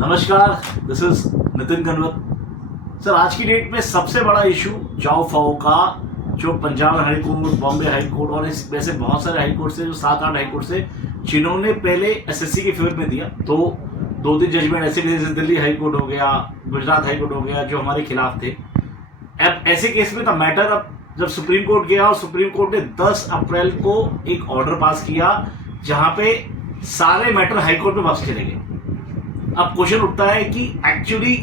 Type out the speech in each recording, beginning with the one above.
नमस्कार, this is Nitin कनवत। Sir, आज की डेट में सबसे बड़ा इशू जाओ फाओ का, जो Punjab high court, Bombay high court और वैसे बहुत सारे हाई कोर्ट से, जो 7-8 हाई कोर्ट से, जिन्होंने पहले एसएससी के फेवर में दिया, तो 2-3 जजमेंट ऐसे भी, जैसे दिल्ली हाई कोर्ट हो गया, गुजरात हाई कोर्ट हो गया, जो हमारे खिलाफ थे। अब ऐसे केस में द मैटर, अब जब सुप्रीम कोर्ट गया और सुप्रीम कोर्ट ने 10 अप्रैल को एक ऑर्डर पास किया जहां पे सारे मैटर हाई कोर्ट में वापस चले गए। अब क्वेश्चन उठता है कि एक्चुअली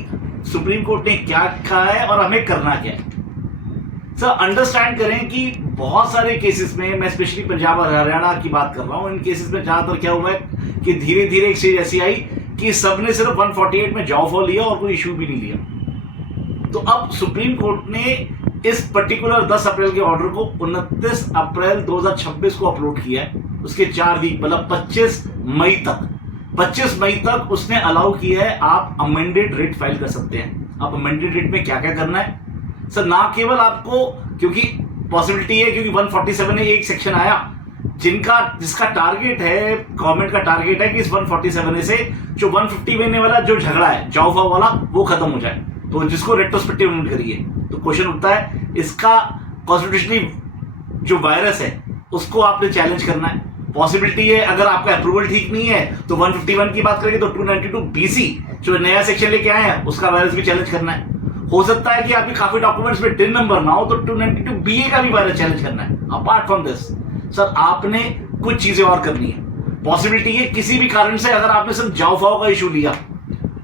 सुप्रीम कोर्ट ने क्या कहा है और हमें करना क्या है। सर, अंडरस्टैंड करें कि बहुत सारे केसेस में, मैं स्पेशली पंजाब और हरियाणा की बात कर रहा हूं, इन केसेस में ज्यादातर क्या हुआ है कि धीरे धीरे एक स्टेज ऐसी आई कि सबने सिर्फ 148 में जाओ फॉर लिया और कोई इशू भी नहीं लिया। तो अब सुप्रीम कोर्ट ने इस पर्टिकुलर 10 अप्रैल के ऑर्डर को 29 अप्रैल 2026 को अपलोड किया है। उसके 4 वीक, मतलब 25 मई तक उसने अलाउ किया है आप अमेंडेड रिट फाइल कर सकते हैं। अब अमेंडेड रिट में क्या क्या करना है सर, ना केवल आपको, क्योंकि पॉसिबिलिटी है, क्योंकि 147 में एक सेक्शन आया जिसका टारगेट है, गवर्नमेंट का टारगेट है कि इस 147 से जो 150 में वाला जो झगड़ा है जाओ फाओ वाला, वो खत्म हो जाए, तो जिसको रेट्रोस्पेक्टिव अमेंड करिए। तो क्वेश्चन उठता है, इसका कॉन्स्टिट्यूशनली जो वायरस है उसको आपने चैलेंज करना है। पॉसिबिलिटी है, अगर आपका अप्रूवल ठीक नहीं है तो 151 की बात करेंगे तो 292 BC जो नया सेक्शन लेके आए हैं उसका वायरस भी चैलेंज करना है। हो सकता है कि आपके काफी डॉक्यूमेंट्स में डिन नंबर ना हो तो 292 BA का भी वायरस चैलेंज करना है। अपार्ट फ्रॉम दिस सर, आपने कुछ चीजें और करनी है। पॉसिबिलिटी है किसी भी कारण से, अगर आपने सिर्फ जाओ फाओ का इशू लिया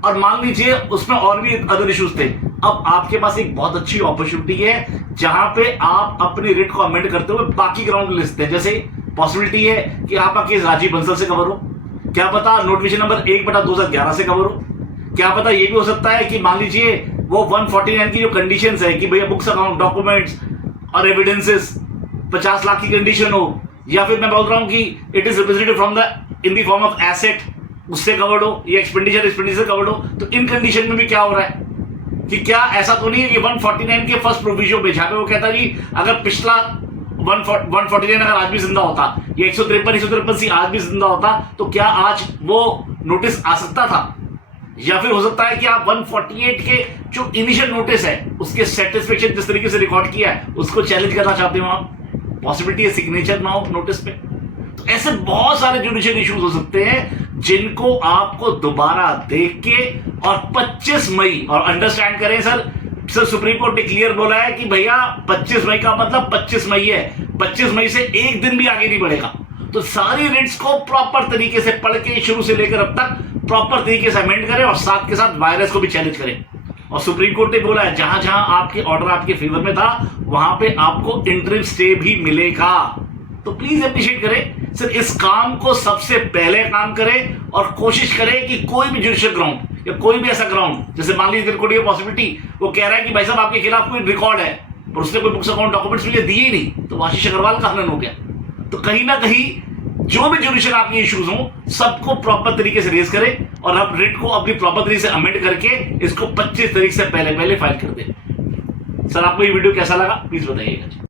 और मान लीजिए उसमें और भी अदर इश्यूज थे, अब आपके पास एक बहुत अच्छी अपॉर्चुनिटी है जहां पे आप अपनी रिट को अमेंड करते हुए बाकी ग्राउंड लिस्ट हैं। जैसे पॉसिबिलिटी है कि आपका केस राजीव बंसल से कवर हो, क्या पता नोटिफिकेशन नंबर 1/2011 से कवर हो, क्या पता ये भी हो सकता है कि मान लीजिए वो 149 की जो कंडीशंस है कि भैया बुक्स, अकाउंट, डॉक्यूमेंट्स और एविडेंसेस 50 लाख की कंडीशन हो, या फिर मैं बोल रहा हूं कि it is represented from the in the form of asset, उससे कवर्ड हो, या एक्सपेंडिचर कवर्ड हो। तो इन कंडीशन में भी क्या हो रहा है कि क्या ऐसा तो नहीं है कि 149 के फर्स्ट प्रोविजन पे, जहां पे वो कहता जी अगर पिछला 149 अगर आज भी जिंदा होता, या 153 सी आज भी जिंदा होता, तो क्या आज वो नोटिस आ सकता था? या फिर हो सकता है कि आप 148 के जो इनिशियल नोटिस है उसके सेटिस्फेक्शन जिस तरीके से रिकॉर्ड किया है उसको चैलेंज करना चाहते हो आप। पॉसिबिलिटी है सिग्नेचर ना हो नोटिस पे। तो ऐसे बहुत सारे जुडिशियल इश्यूज हो सकते हैं जिनको आपको दोबारा देख के, और 25 मई, और अंडरस्टैंड करें सर, सुप्रीम कोर्ट ने क्लियर बोला है कि भैया 25 मई का मतलब 25 मई है, 25 मई से एक दिन भी आगे नहीं बढ़ेगा। तो सारी रिट्स को प्रॉपर तरीके से पढ़ के शुरू से लेकर अब तक प्रॉपर तरीके से अमेंड करें और साथ के साथ वायरस को भी चैलेंज करें। और सुप्रीम कोर्ट ने बोला है जहां जहां आपके ऑर्डर आपके फेवर में था वहां पे आपको इंटरिम स्टे भी मिलेगा। तो प्लीज अप्रिशिएट करें सर, इस काम को सबसे पहले काम करें और कोशिश करें कि कोई भी जुडिशियल ग्राउंड या कोई भी ऐसा ग्राउंड, जैसे मान लीजिए कोई पॉसिबिलिटी वो कह रहा है कि भाई साहब आपके खिलाफ कोई रिकॉर्ड है पर उसने कोई बुक्स, अकाउंट, डॉक्यूमेंट्स मुझे दिए ही नहीं, तो आशीष अग्रवाल का हनन हो गया। तो कहीं ना कहीं जो भी जुडिशियल आपके इश्यूज हो सबको प्रॉपर तरीके से रेज करें और आप रिट को अपनी प्रॉपर तरीके से अमेंड करके इसको 25 तारीख से पहले फाइल कर दें। सर, आपको ये वीडियो कैसा लगा प्लीज बताइएगा।